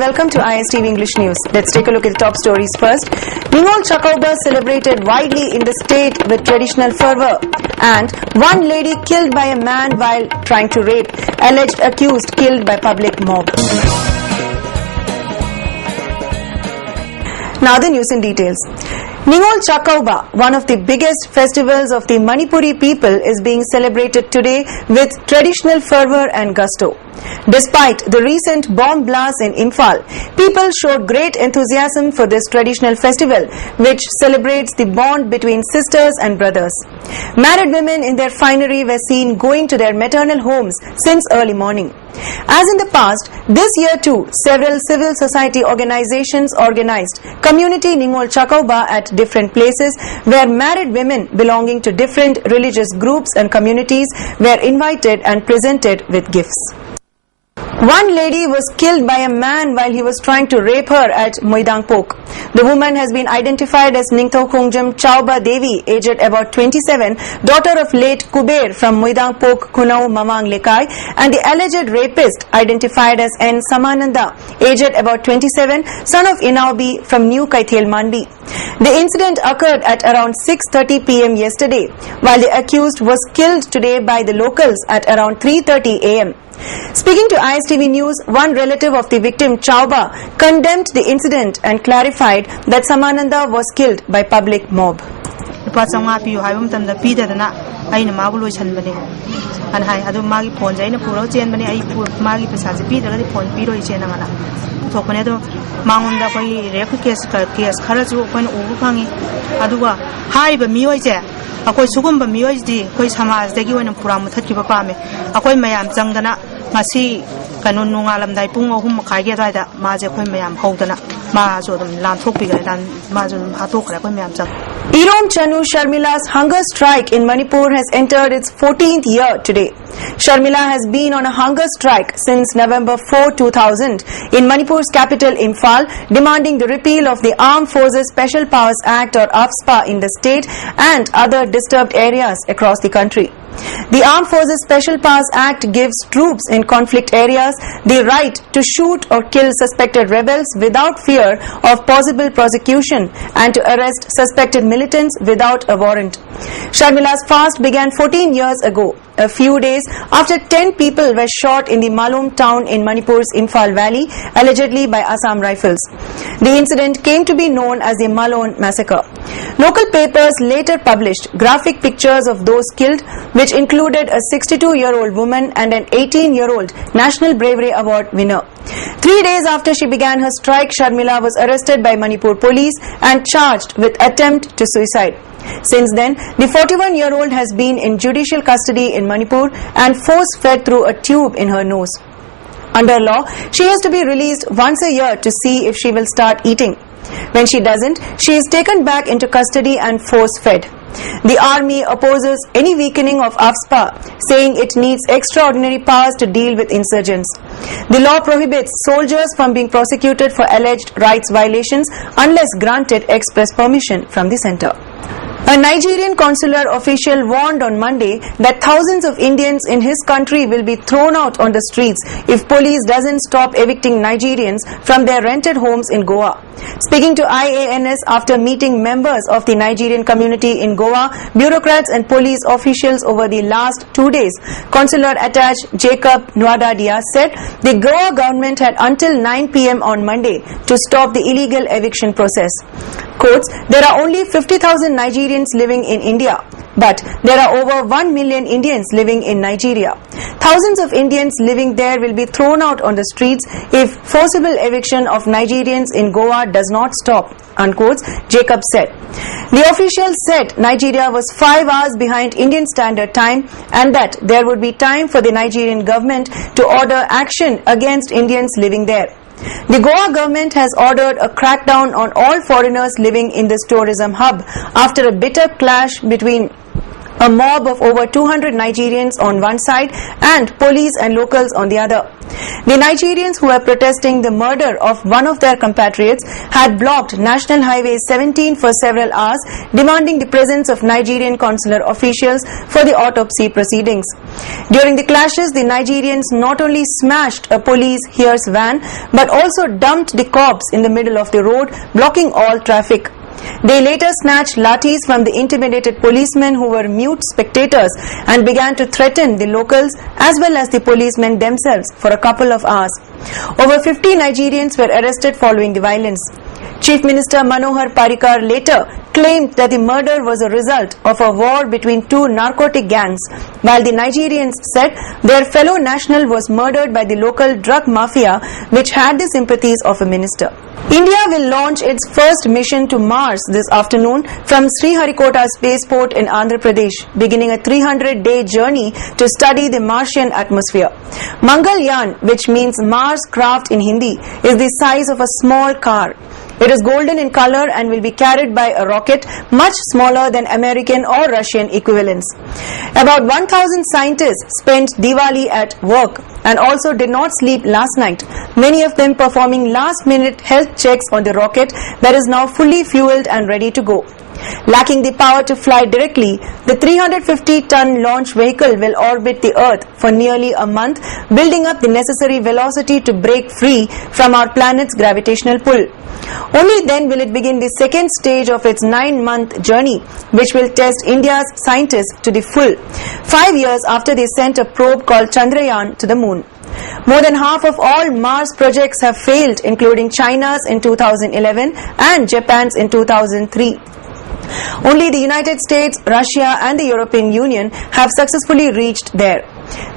welcome to ISTV English News. Let's take a look at the top stories first. Ningol Chakauba celebrated widely in the state with traditional fervor. And one lady killed by a man while trying to rape. Alleged accused killed by public mob. Now the news in details. Ningol Chakauba, one of the biggest festivals of the Manipuri people, is being celebrated today with traditional fervor and gusto. Despite the recent bomb blasts in Imphal, people showed great enthusiasm for this traditional festival, which celebrates the bond between sisters and brothers. Married women in their finery were seen going to their maternal homes since early morning. As in the past, this year too, several civil society organizations organized community Ningol Chakauba at different places where married women belonging to different religious groups and communities were invited and presented with gifts. One lady was killed by a man while he was trying to rape her at Moidangpok. The woman has been identified as Ningthau Khongjam Chauba Devi, aged about 27, daughter of late Kuber from Moidangpok, Kunau, Mamang Lekai, and the alleged rapist identified as N. Samananda, aged about 27, son of Inaubi from New Kaithel Manbi. The incident occurred at around 6:30 p.m. yesterday, while the accused was killed today by the locals at around 3:30 a.m. Speaking to ISTV News, one relative of the victim, Chauba, condemned the incident and clarified that Samananda was killed by public mob. Akoi sugumba miyoji koi samaj degi wena pura muthat ki bapa me akoi mayam changdana ngasi kanun nungalam dai pung ahum khaige dai da ma je koi mayam hodana ma jo dum lam thok pi ga dan ma jo hato khara koi mayam chang. Irom Chanu Sharmila's hunger strike in Manipur has entered its 14th year today. Sharmila has been on a hunger strike since November 4, 2000 in Manipur's capital Imphal, demanding the repeal of the Armed Forces Special Powers Act or AFSPA in the state and other disturbed areas across the country. The Armed Forces Special Powers Act gives troops in conflict areas the right to shoot or kill suspected rebels without fear of possible prosecution and to arrest suspected militants without a warrant. Sharmila's fast began 14 years ago, a few days after 10 people were shot in the Malom town in Manipur's Imphal Valley, allegedly by Assam Rifles. The incident came to be known as the Malon massacre. Local papers later published graphic pictures of those killed, which included a 62-year-old woman and an 18-year-old National Bravery Award winner. 3 days after she began her strike, Sharmila was arrested by Manipur police and charged with attempt to suicide. Since then, the 41-year-old has been in judicial custody in Manipur and force-fed through a tube in her nose. Under law, she has to be released once a year to see if she will start eating. When she doesn't, she is taken back into custody and force-fed. The army opposes any weakening of AFSPA, saying it needs extraordinary powers to deal with insurgents. The law prohibits soldiers from being prosecuted for alleged rights violations unless granted express permission from the centre. A Nigerian consular official warned on Monday that thousands of Indians in his country will be thrown out on the streets if police doesn't stop evicting Nigerians from their rented homes in Goa. Speaking to IANS after meeting members of the Nigerian community in Goa, bureaucrats and police officials over the last 2 days, Consular Attaché Jacob Nwadadia said the Goa government had until 9 p.m. on Monday to stop the illegal eviction process. Quotes, there are only 50,000 Nigerians living in India, but there are over 1 million Indians living in Nigeria. Thousands of Indians living there will be thrown out on the streets if forcible eviction of Nigerians in Goa does not stop, unquote, Jacob said. The official said Nigeria was 5 hours behind Indian Standard Time and that there would be time for the Nigerian government to order action against Indians living there. The Goa government has ordered a crackdown on all foreigners living in this tourism hub after a bitter clash between a mob of over 200 Nigerians on one side and police and locals on the other. The Nigerians who were protesting the murder of one of their compatriots had blocked National Highway 17 for several hours, demanding the presence of Nigerian consular officials for the autopsy proceedings. During the clashes, the Nigerians not only smashed a police hearse van but also dumped the corpse in the middle of the road, blocking all traffic. They later snatched lathis from the intimidated policemen who were mute spectators and began to threaten the locals as well as the policemen themselves for a couple of hours. Over 50 Nigerians were arrested following the violence. Chief Minister Manohar Parrikar later claimed that the murder was a result of a war between two narcotic gangs, while the Nigerians said their fellow national was murdered by the local drug mafia, which had the sympathies of a minister. India will launch its first mission to Mars this afternoon from Sriharikota spaceport in Andhra Pradesh, beginning a 300-day journey to study the Martian atmosphere. Mangalyaan, which means Mars craft in Hindi, is the size of a small car. It is golden in color and will be carried by a rocket much smaller than American or Russian equivalents. About 1,000 scientists spent Diwali at work and also did not sleep last night, many of them performing last-minute health checks on the rocket that is now fully fueled and ready to go. Lacking the power to fly directly, the 350-ton launch vehicle will orbit the Earth for nearly a month, building up the necessary velocity to break free from our planet's gravitational pull. Only then will it begin the second stage of its 9-month journey, which will test India's scientists to the full, 5 years after they sent a probe called Chandrayaan to the moon. More than half of all Mars projects have failed, including China's in 2011 and Japan's in 2003. Only the United States, Russia and the European Union have successfully reached there.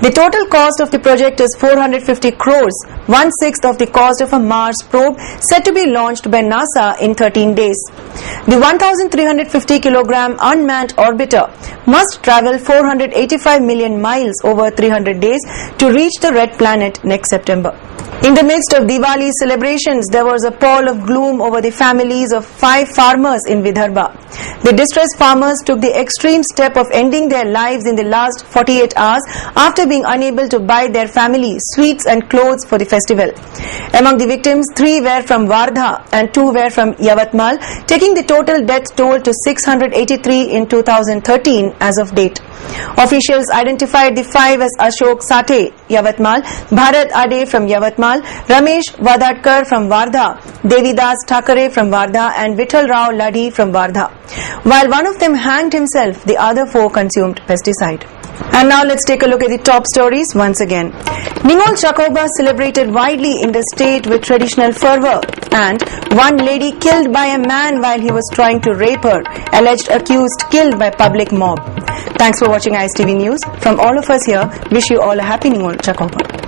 The total cost of the project is 450 crores, 1/6 of the cost of a Mars probe set to be launched by NASA in 13 days. The 1,350-kilogram unmanned orbiter must travel 485 million miles over 300 days to reach the red planet next September. In the midst of Diwali celebrations, there was a pall of gloom over the families of 5 farmers in Vidarbha. The distressed farmers took the extreme step of ending their lives in the last 48 hours after being unable to buy their family sweets and clothes for the festival. Among the victims, 3 were from Wardha and 2 were from Yavatmal, taking the total death toll to 683 in 2013 as of date. Officials identified the 5 as Ashok Sate, Yavatmal, Bharat Ade from Yavatmal, Ramesh Vadadkar from Wardha, Devidas Thakare from Wardha and Vittal Rao Ladhi from Wardha. While one of them hanged himself, the other 4 consumed pesticide. And now let's take a look at the top stories once again. Ningol Chakoba celebrated widely in the state with traditional fervor, and one lady killed by a man while he was trying to rape her, alleged accused killed by public mob. Thanks for watching ISTV News. From all of us here, wish you all a happy Ningol Chakoba.